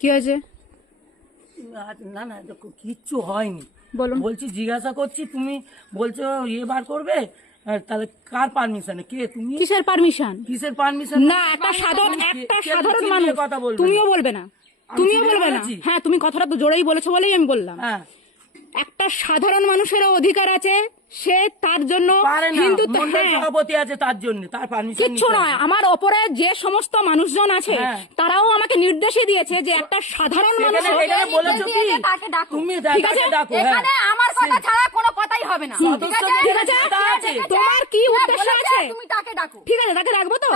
কি হয়েছে? না না কিচ্ছু হয়নি, বলুন। বলছি জিজ্ঞাসা করছি, তুমি বলছো বার করবে, তাহলে কার পারমিশনে? কে তুমি? কিসের পারমিশন? কিসের পারমিশন? না, একটা সাধারণ মানুষ। কথা বলবে, তুমিও বলবে না, তুমিও বলবে না। হ্যাঁ, তুমি কথাটা তো জোরেই বলেছো বলেই আমি বললাম। হ্যাঁ, একটা সাধারণ মানুষেরও অধিকার আছে, সে তার জন্য হিন্দুত্ব, সভাপতি আছে তার জন্য, তার পারমিশন কিচ্ছু নয়। আমার ওপরে যে সমস্ত মানুষজন আছে তারাও আমাকে নির্দেশই দিয়েছে যে একটা সাধারণ মানুষ বলেছো কি তুমি তাকে ডাকো। এখানে আমার কথা ছাড়া কোনো কথাই হবে না, ঠিক আছে? তোমার কি উদ্দেশ্য আছে? তুমি তাকে ডাকো। ঠিক আছে, তাকে রাখবো তো।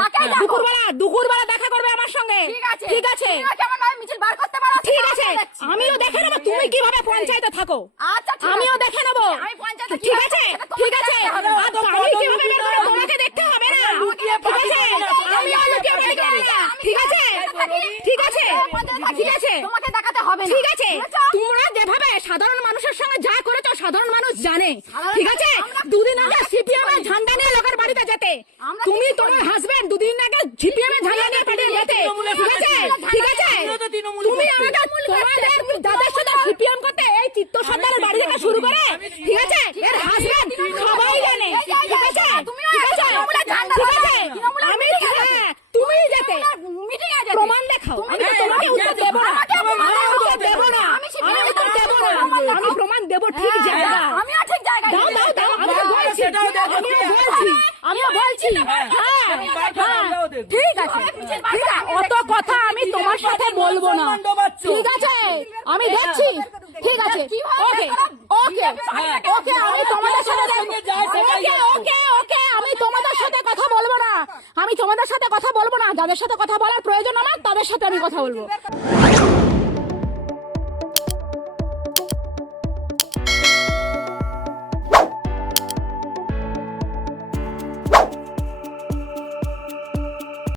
দুপুরবেলা দেখা করবে আমার সঙ্গে, ঠিক আছে? কেমন ভাবে মিছিল বার করতে পারো? ঠিক আছে, আমিও দেখে নেবো তুমি কিভাবে পঞ্চায়েতে থাকো। আচ্ছা, আমিও দেখে নেবো, আমি পঞ্চায়েতে ঠিক আছে? ঠিক আছে, আমি কিভাবে বের করবো তোমাকে দেখতে হবে না, ঠিক আছে? আমিও লুকিয়ে বের করবো না, ঠিক আছে? ঠিক আছে, ঠিক আছে, তোমাকে দেখাতে হবে না, ঠিক আছে? তোমরা যেভাবে সাধারণ মানুষের সঙ্গে যা করেছো সাধারণ মানুষ জানে, ঠিক আছে? দুদিন আগে সিপিএম এর ঝান্ডা নিয়ে লোকের বাড়িতে যেতে, তুমি তোমার হাজবেন্ড দুদিন আগে সিপিএম এর ঝান্ডা নিয়ে পাঠিয়ে যেতে, ঠিক আছে? ঠিক আছে, তুমি আমাকে তোমাদের দাদার সাথে সিপিএম করতে এই চিত্ত সন্তানের বাড়ি থেকে শুরু করে, ঠিক আছে? এর হাজবেন্ড সবাই জানে, ঠিক আছে? ঠিক আছে, ঠিক আছে, আমি তুমি যেতে প্রমাণ দেখাও, আমি তোমাকে উত্তর দেবো না, আমি উত্তর দেবো না, আমি উত্তর দেবো না, আমি প্রমাণ দেবো ঠিক জায়গা, আমিও ঠিক জায়গায় দাও দাও দাও, আমি বলছি, আমিও বলছি, হ্যাঁ, ঠিক আছে, ঠিক আছে, অত কথা আমি তোমার সাথে বলবো না, ঠিক আছে? আমি দেখছি, ঠিক আছে, ওকে ওকে ওকে, আমি তোমাদের সাথে ওকে ওকে, আমি তোমাদের সাথে কথা বলবো না, আমি তোমাদের সাথে কথা বলবো না, যাদের সাথে কথা বলার প্রয়োজন আমার তাদের সাথে আমি কথা বলবো।